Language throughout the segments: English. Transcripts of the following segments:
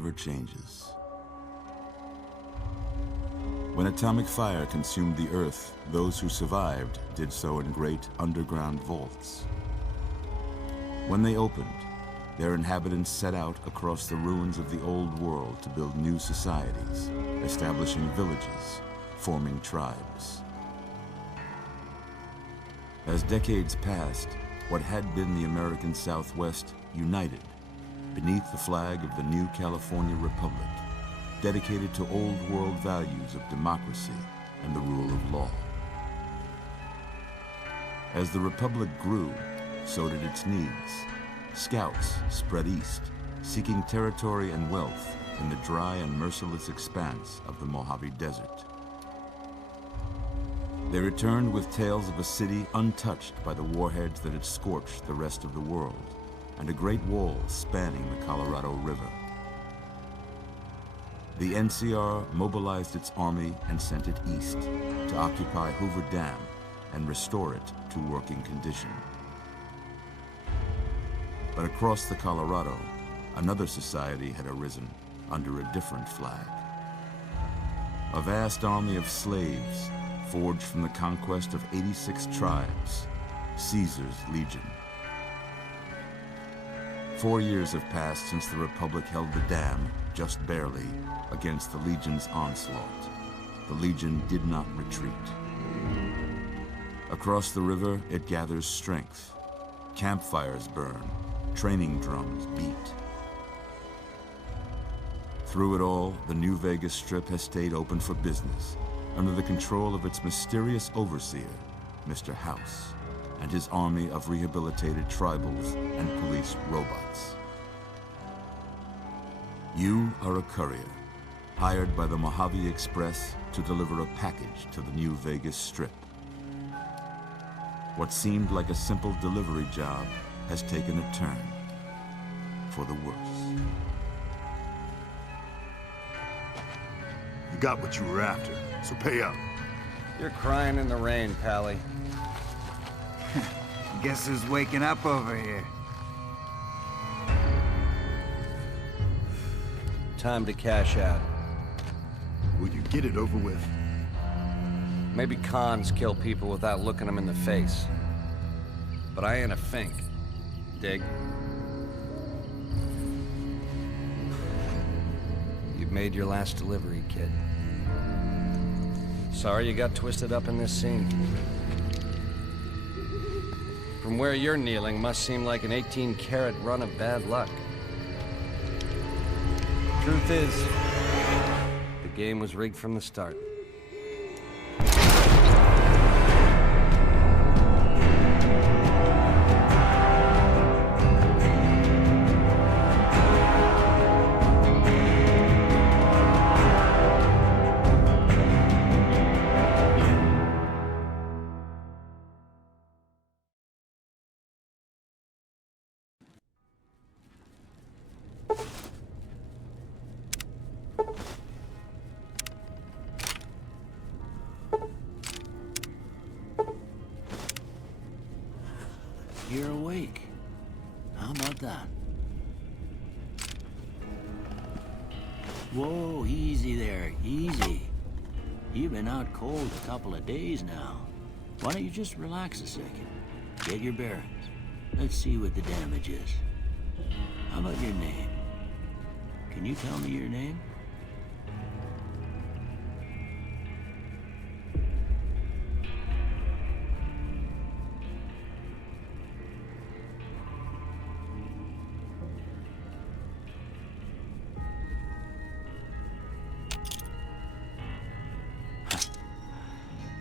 never changes. When atomic fire consumed the Earth, those who survived did so in great underground vaults. When they opened, their inhabitants set out across the ruins of the old world to build new societies, establishing villages, forming tribes. As decades passed, what had been the American Southwest united beneath the flag of the new California Republic, dedicated to old world values of democracy and the rule of law. As the Republic grew, so did its needs. Scouts spread east, seeking territory and wealth in the dry and merciless expanse of the Mojave Desert. They returned with tales of a city untouched by the warheads that had scorched the rest of the world, and a great wall spanning the Colorado River. The NCR mobilized its army and sent it east to occupy Hoover Dam and restore it to working condition. But across the Colorado, another society had arisen under a different flag. A vast army of slaves forged from the conquest of 86 tribes, Caesar's Legion. 4 years have passed since the Republic held the dam, just barely, against the Legion's onslaught. The Legion did not retreat. Across the river, it gathers strength. Campfires burn, training drums beat. Through it all, the New Vegas Strip has stayed open for business, under the control of its mysterious overseer, Mr. House, and his army of rehabilitated tribals and police robots. You are a courier, hired by the Mojave Express to deliver a package to the New Vegas Strip. What seemed like a simple delivery job has taken a turn for the worse. You got what you were after, so pay up. You're crying in the rain, Pally. Guess who's waking up over here? Time to cash out. Will you get it over with? Maybe cons kill people without looking them in the face. But I ain't a fink. Dig? You've made your last delivery, kid. Sorry you got twisted up in this scene. From where you're kneeling must seem like an 18-carat run of bad luck. Truth is, the game was rigged from the start. You're awake. How about that? Whoa, easy there, easy. You've been out cold a couple of days now. Why don't you just relax a second? Get your bearings. Let's see what the damage is. How about your name? Can you tell me your name?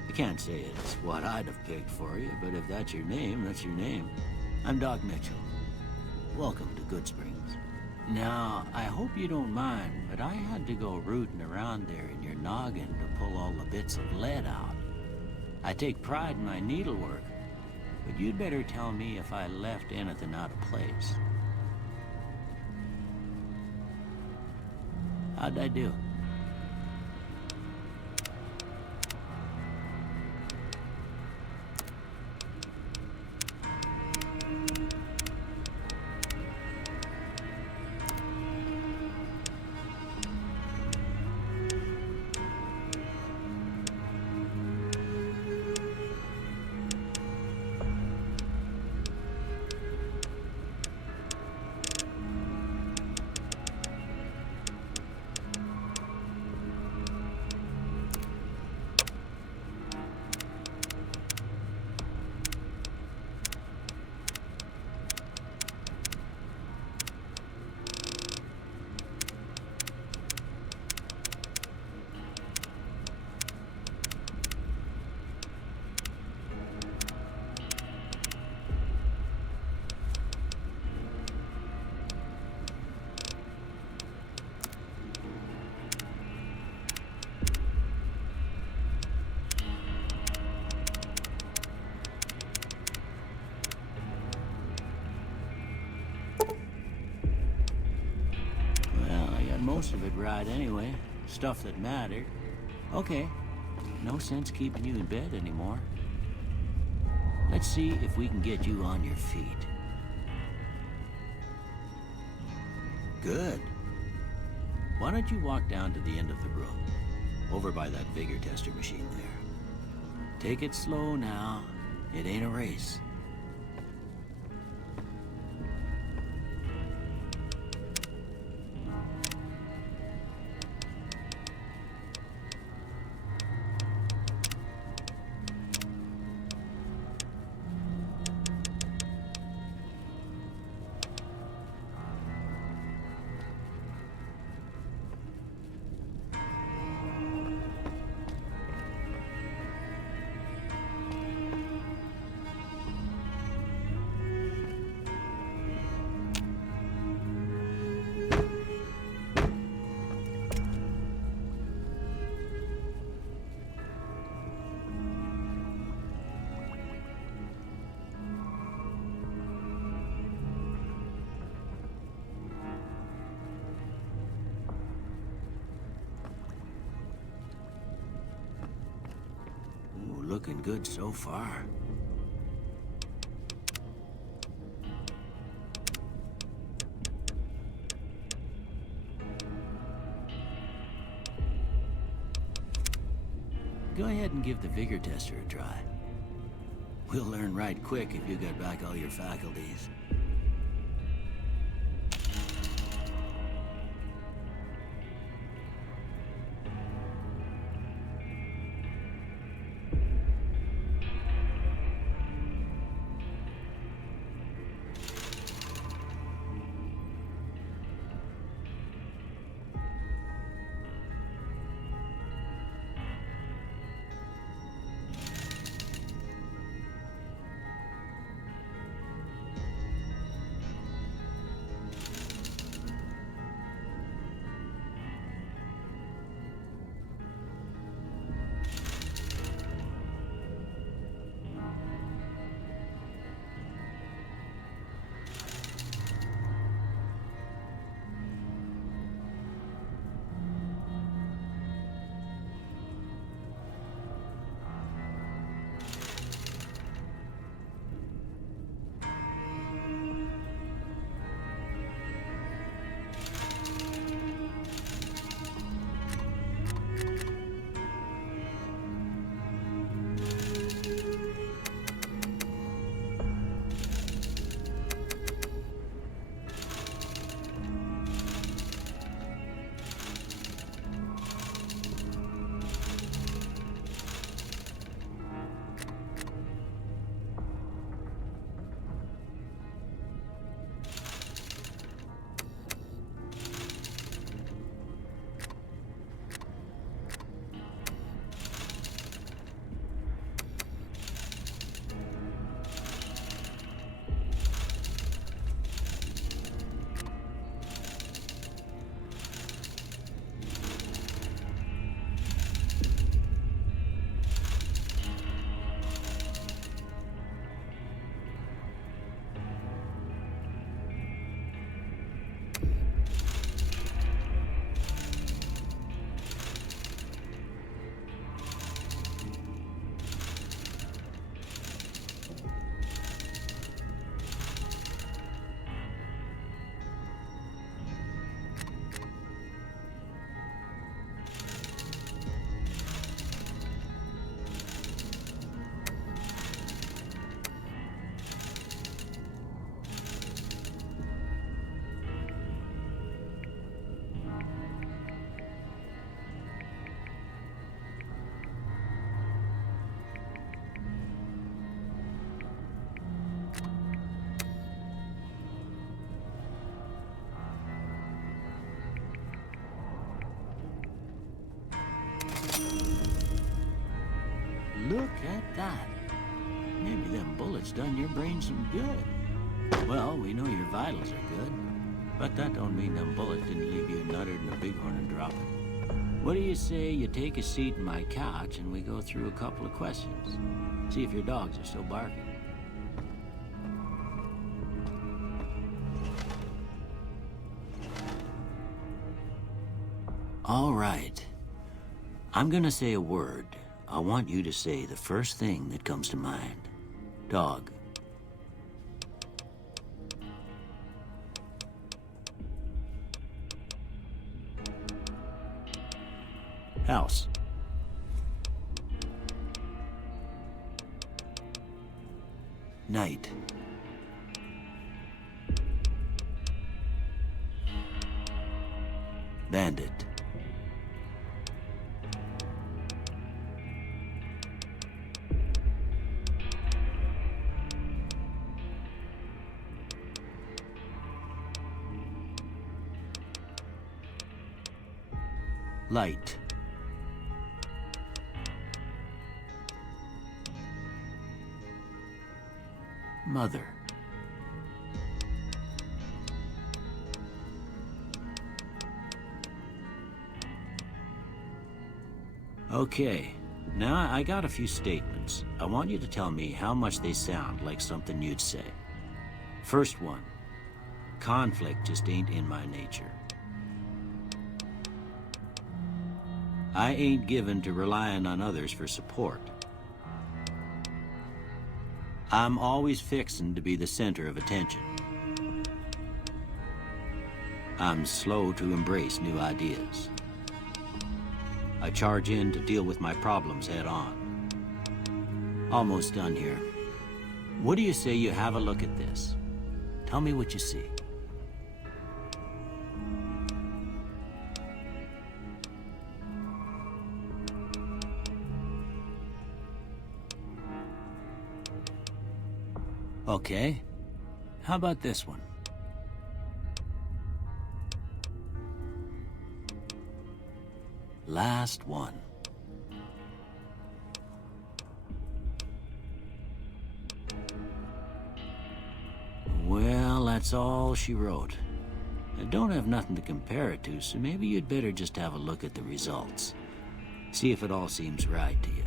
I can't say it's what I'd have picked for you, but if that's your name, that's your name. I'm Doc Mitchell. Welcome to Goodsprings. Now, I hope you don't mind, but I had to go rooting around there in your noggin to pull all the bits of lead out. I take pride in my needlework, but you'd better tell me if I left anything out of place. How'd I do? most of it right anyway. Stuff that mattered. Okay, no sense keeping you in bed anymore. Let's see if we can get you on your feet. Good. Why don't you walk down to the end of the room, over by that vigor tester machine there. Take it slow now. It ain't a race. Ooh, looking good so far. Go ahead and give the vigor tester a try. We'll learn right quick if you get back all your faculties. Look at that. Maybe them bullets done your brain some good. Well, we know your vitals are good, but that don't mean them bullets didn't leave you nuttered in a bighorn and drop it. What do you say you take a seat in my couch and we go through a couple of questions? See if your dogs are still barking. All right. I'm gonna say a word. I want you to say the first thing that comes to mind. Dog. House. Night. Bandit. Light. Mother. Okay, now I got a few statements. I want you to tell me how much they sound like something you'd say. First one, conflict just ain't in my nature. I ain't given to relying on others for support. I'm always fixin' to be the center of attention. I'm slow to embrace new ideas. I charge in to deal with my problems head on. Almost done here. What do you say you have a look at this? Tell me what you see. Okay. How about this one? Last one. Well, that's all she wrote. I don't have nothing to compare it to, so maybe you'd better just have a look at the results. See if it all seems right to you.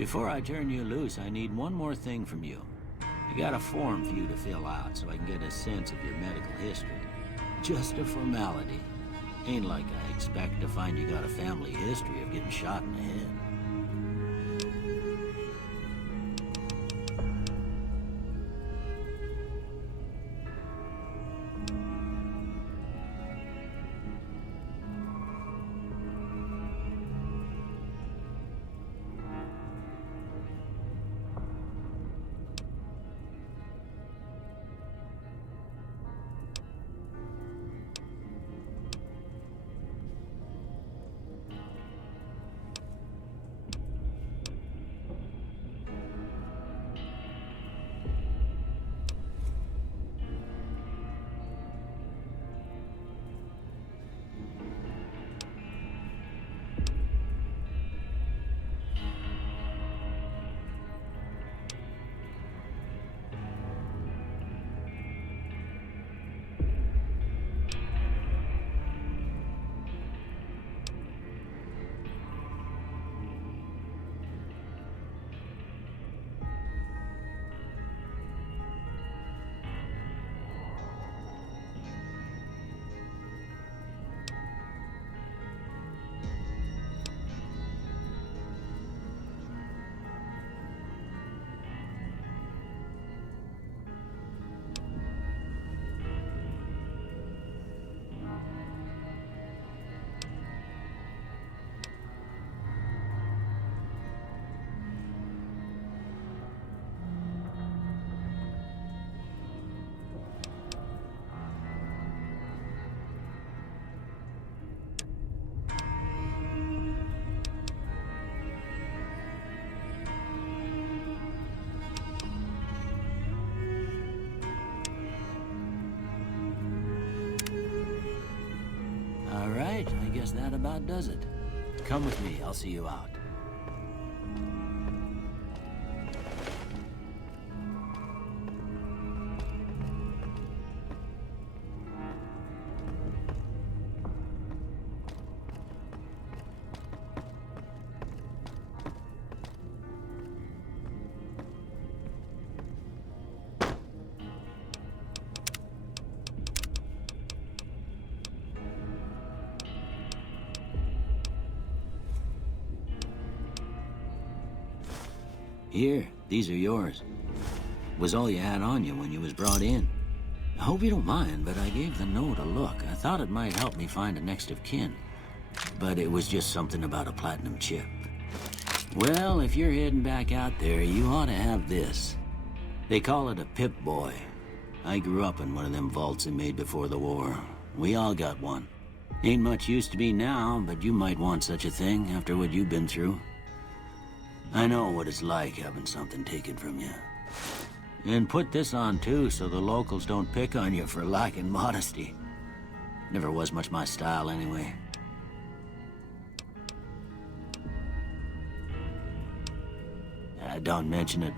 Before I turn you loose, I need one more thing from you. I got a form for you to fill out so I can get a sense of your medical history. Just a formality. Ain't like I expect to find you got a family history of getting shot in the head. guess that about does it. Come with me, I'll see you out. Here, these are yours. Was all you had on you when you was brought in. I hope you don't mind, but I gave the note a look. I thought it might help me find a next of kin. But it was just something about a platinum chip. Well, if you're heading back out there, you ought to have this. They call it a Pip-Boy. I grew up in one of them vaults they made before the war. We all got one. Ain't much use to me now, but you might want such a thing after what you've been through. I know what it's like having something taken from you. And put this on too, so the locals don't pick on you for lacking modesty. Never was much my style anyway. Don't mention it.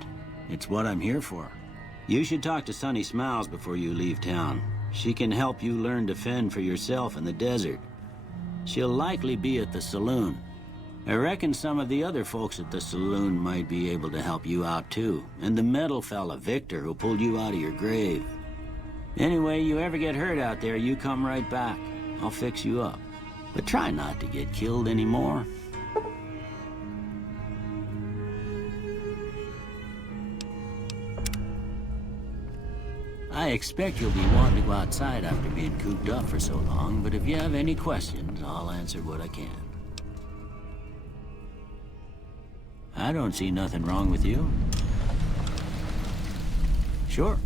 It's what I'm here for. You should talk to Sonny Smiles before you leave town. She can help you learn to fend for yourself in the desert. She'll likely be at the saloon. I reckon some of the other folks at the saloon might be able to help you out too. And the metal fella, Victor, who pulled you out of your grave. Anyway, you ever get hurt out there, you come right back. I'll fix you up. But try not to get killed anymore. I expect you'll be wanting to go outside after being cooped up for so long, but if you have any questions, I'll answer what I can. I don't see nothing wrong with you. Sure.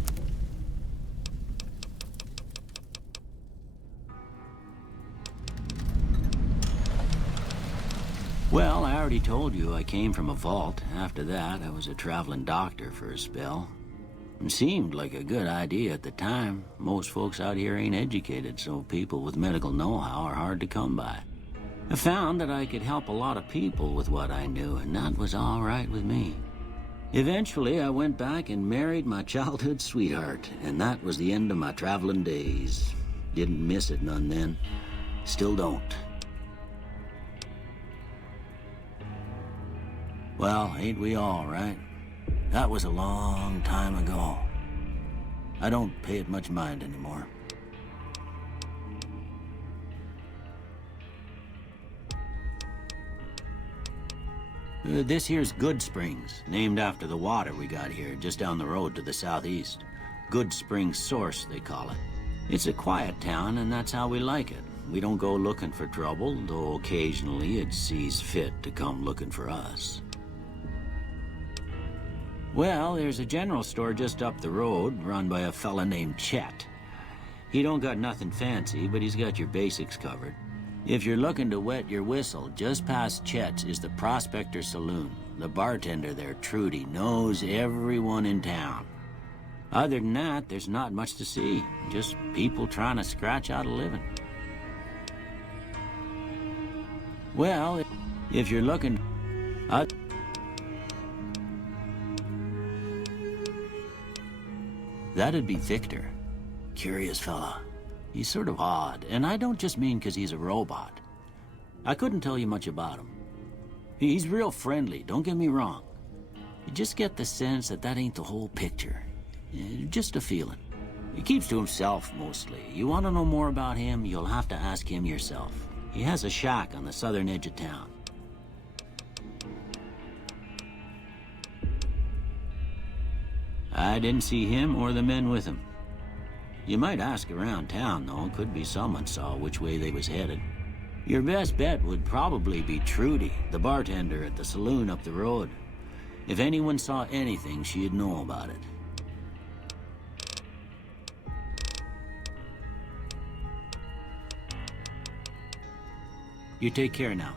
Well, I already told you I came from a vault. After that, I was a traveling doctor for a spell. It seemed like a good idea at the time. Most folks out here ain't educated, so people with medical know-how are hard to come by. I found that I could help a lot of people with what I knew, and that was all right with me. Eventually, I went back and married my childhood sweetheart, and that was the end of my traveling days. Didn't miss it none then. Still don't. Well, ain't we all, right? That was a long time ago. I don't pay it much mind anymore. This here's Good Springs, named after the water we got here, just down the road to the southeast. Good Springs Source, they call it. It's a quiet town, and that's how we like it. We don't go looking for trouble, though occasionally it sees fit to come looking for us. Well, there's a general store just up the road, run by a fella named Chet. He don't got nothing fancy, but he's got your basics covered. If you're looking to wet your whistle, just past Chet's is the Prospector Saloon. The bartender there, Trudy, knows everyone in town. Other than that, there's not much to see. Just people trying to scratch out a living. Well, if you're looking... That'd be Victor. Curious fella. He's sort of odd, and I don't just mean 'cause he's a robot. I couldn't tell you much about him. He's real friendly, don't get me wrong. You just get the sense that that ain't the whole picture. Just a feeling. He keeps to himself, mostly. You want to know more about him, you'll have to ask him yourself. He has a shack on the southern edge of town. I didn't see him or the men with him. You might ask around town, though. Could be someone saw which way they was headed. Your best bet would probably be Trudy, the bartender at the saloon up the road. If anyone saw anything, she'd know about it. You take care now.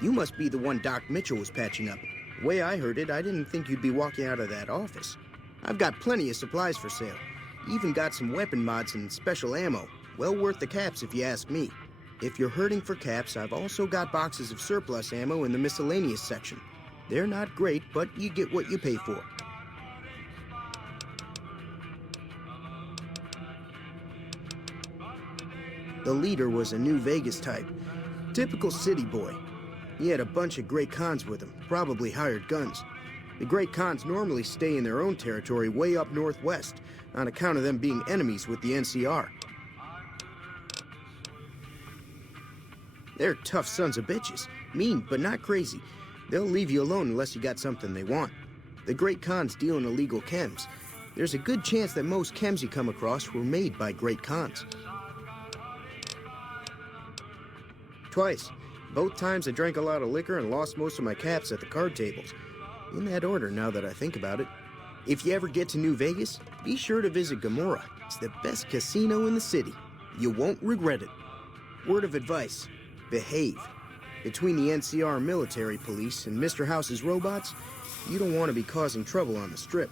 You must be the one Doc Mitchell was patching up. The way I heard it, I didn't think you'd be walking out of that office. I've got plenty of supplies for sale. Even got some weapon mods and special ammo. Well worth the caps if you ask me. If you're hurting for caps, I've also got boxes of surplus ammo in the miscellaneous section. They're not great, but you get what you pay for. The leader was a New Vegas type. Typical city boy. He had a bunch of Great Khans with him, probably hired guns. The Great Khans normally stay in their own territory way up northwest, on account of them being enemies with the NCR. They're tough sons of bitches. Mean, but not crazy. They'll leave you alone unless you got something they want. The Great Khans deal in illegal chems. There's a good chance that most chems you come across were made by Great Khans. Twice. Both times I drank a lot of liquor and lost most of my caps at the card tables. In that order, now that I think about it. If you ever get to New Vegas, be sure to visit Gomorrah. It's the best casino in the city. You won't regret it. Word of advice, behave. Between the NCR military police and Mr. House's robots, you don't want to be causing trouble on the Strip.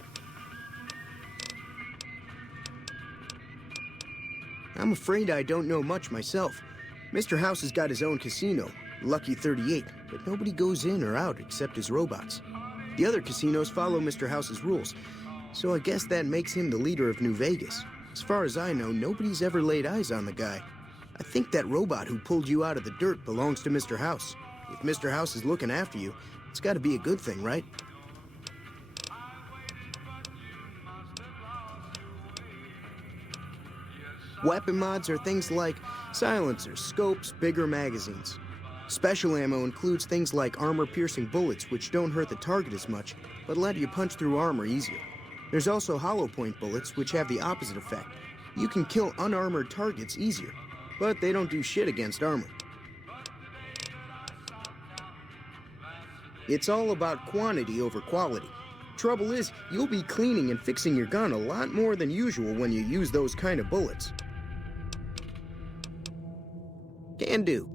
I'm afraid I don't know much myself. Mr. House has got his own casino, Lucky 38, but nobody goes in or out except his robots. The other casinos follow Mr. House's rules, so I guess that makes him the leader of New Vegas. As far as I know, nobody's ever laid eyes on the guy. I think that robot who pulled you out of the dirt belongs to Mr. House. If Mr. House is looking after you, it's got to be a good thing, right? Weapon mods are things like silencers, scopes, bigger magazines. Special ammo includes things like armor-piercing bullets, which don't hurt the target as much, but let you punch through armor easier. There's also hollow point bullets, which have the opposite effect. You can kill unarmored targets easier, but they don't do shit against armor. It's all about quantity over quality. Trouble is, you'll be cleaning and fixing your gun a lot more than usual when you use those kind of bullets. Can do.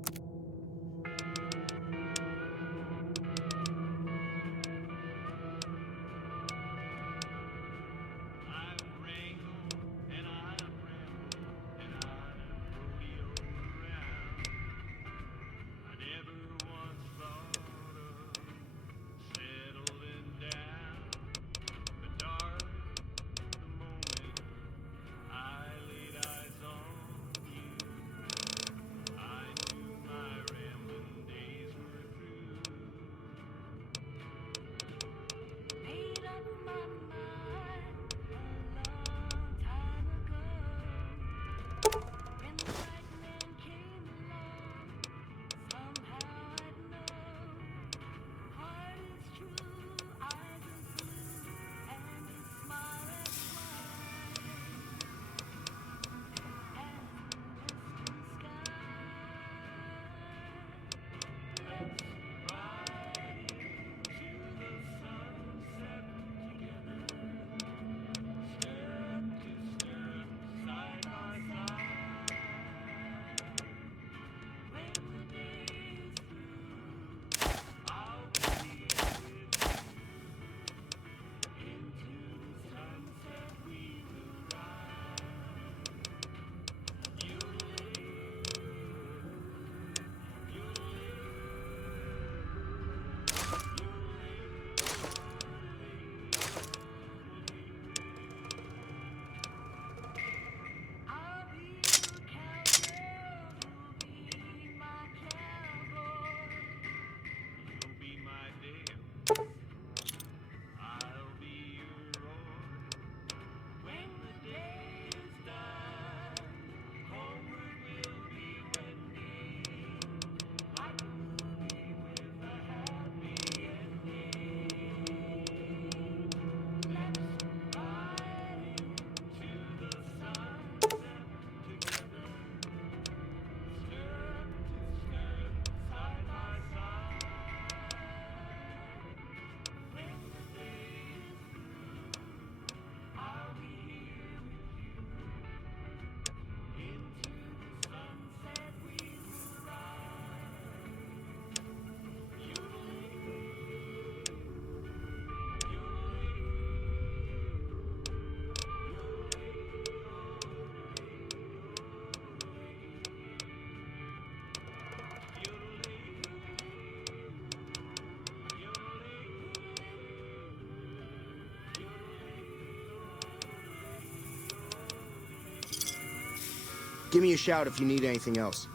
Give me a shout if you need anything else.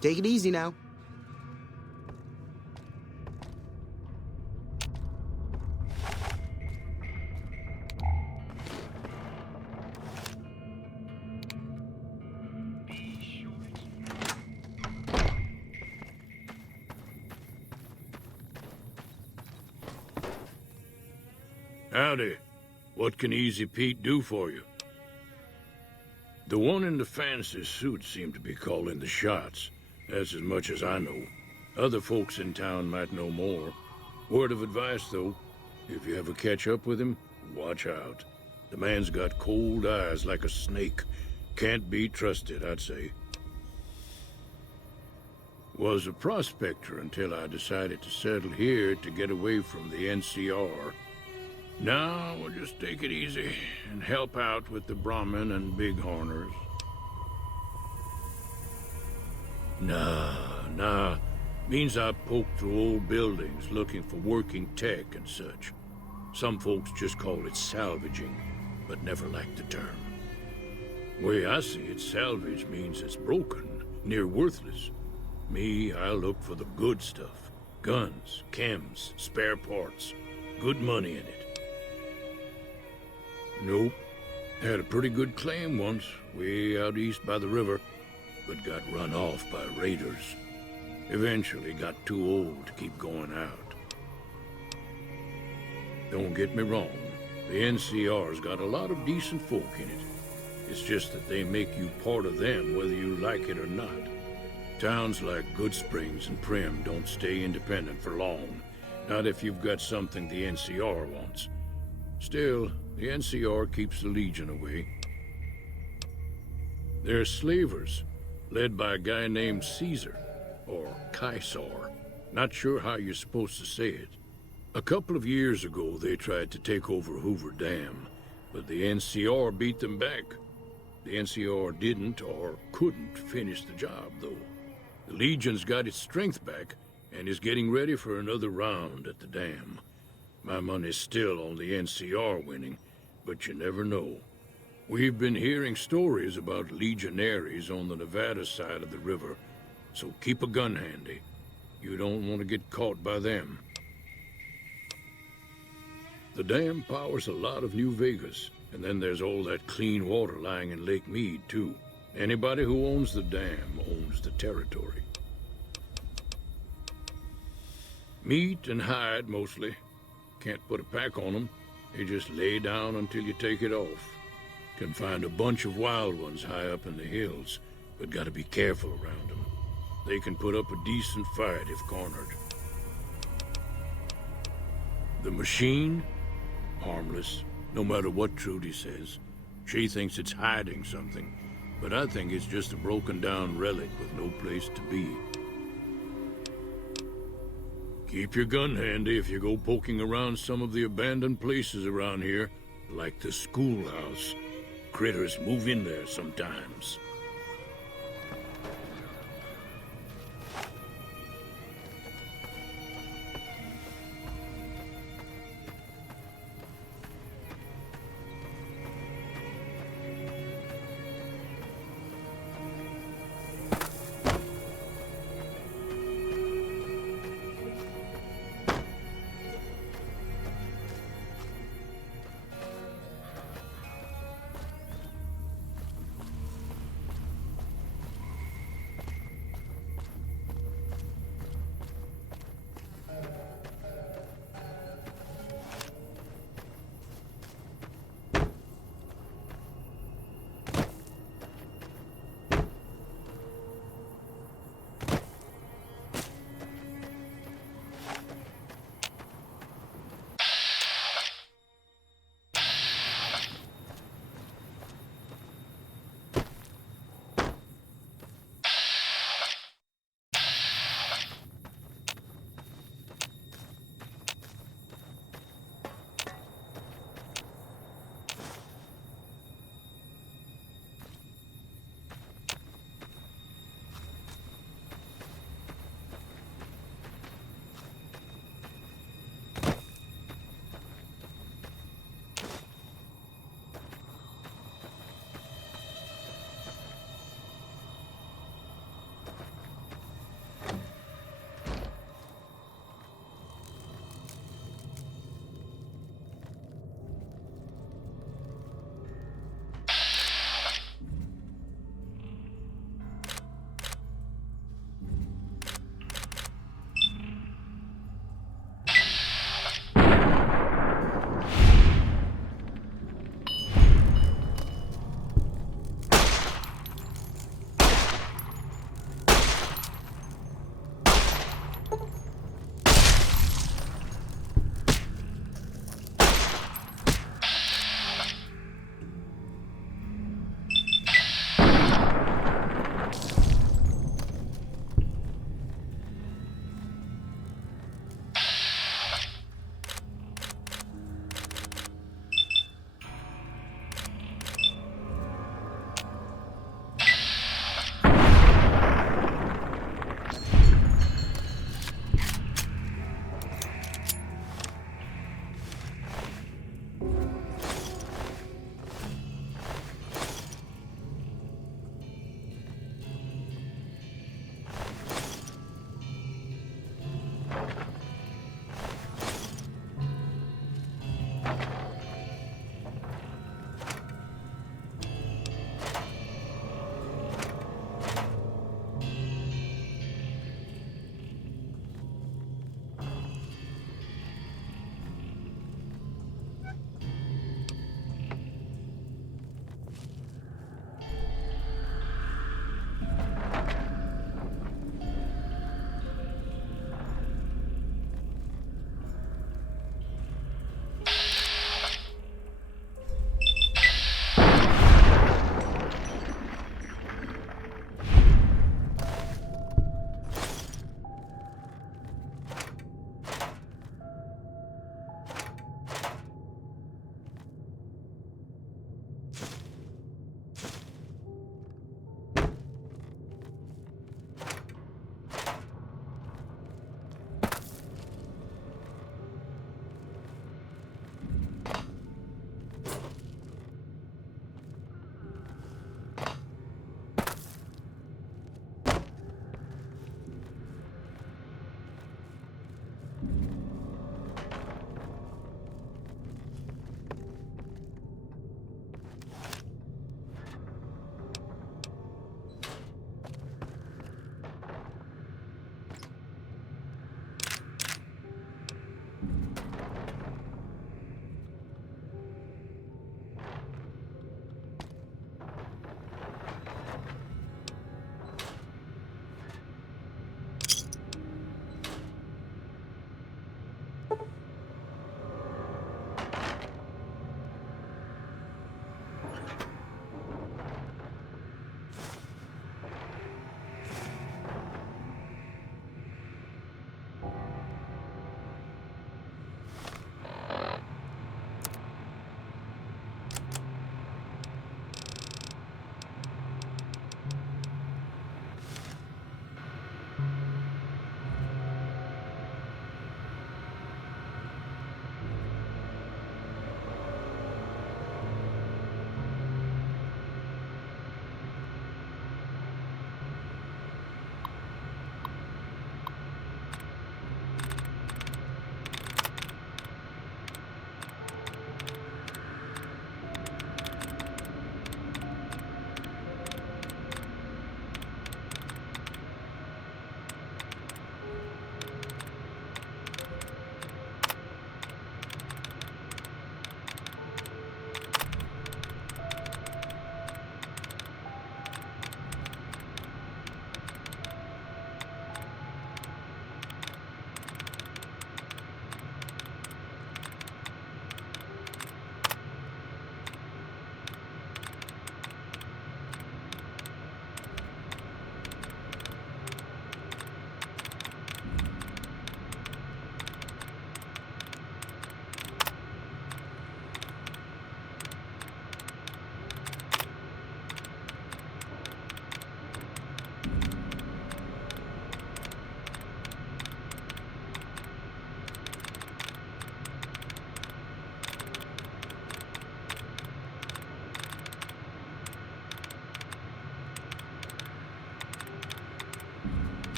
Take it easy now. Howdy. What can Easy Pete do for you? The one in the fancy suit seemed to be calling the shots. That's as much as I know. Other folks in town might know more. Word of advice, though, if you ever catch up with him, watch out. The man's got cold eyes like a snake. Can't be trusted, I'd say. Was a prospector until I decided to settle here to get away from the NCR. Now, we'll just take it easy and help out with the Brahmin and Bighorners. Nah. Means I poke through old buildings looking for working tech and such. Some folks just call it salvaging, but never liked the term. Way I see it, salvage means it's broken, near worthless. Me, I look for the good stuff. Guns, chems, spare parts. Good money in it. Nope. Had a pretty good claim once, way out east by the river, but got run off by raiders. Eventually got too old to keep going out. Don't get me wrong, the NCR's got a lot of decent folk in it. It's just that they make you part of them whether you like it or not. Towns like Goodsprings and Prim don't stay independent for long, not if you've got something the NCR wants. Still, the NCR keeps the Legion away. They're slavers, led by a guy named Caesar, or Caesar. Not sure how you're supposed to say it. A couple of years ago, they tried to take over Hoover Dam, but the NCR beat them back. The NCR didn't or couldn't finish the job, though. The Legion's got its strength back and is getting ready for another round at the dam. My money's still on the NCR winning, but you never know. We've been hearing stories about legionaries on the Nevada side of the river, so keep a gun handy. You don't want to get caught by them. The dam powers a lot of New Vegas, and then there's all that clean water lying in Lake Mead, too. Anybody who owns the dam owns the territory. Meat and hide, mostly. Can't put a pack on them. They just lay down until you take it off. Can find a bunch of wild ones high up in the hills, but gotta be careful around them. They can put up a decent fight if cornered. The machine? Harmless, no matter what Trudy says. She thinks it's hiding something, but I think it's just a broken down relic with no place to be. Keep your gun handy if you go poking around some of the abandoned places around here, like the schoolhouse. Critters move in there sometimes.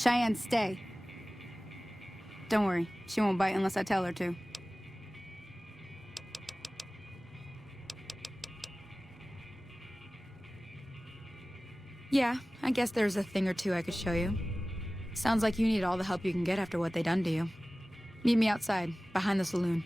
Cheyenne, stay. Don't worry, she won't bite unless I tell her to. Yeah, I guess there's a thing or two I could show you. Sounds like you need all the help you can get after what they done to you. Meet me outside, behind the saloon.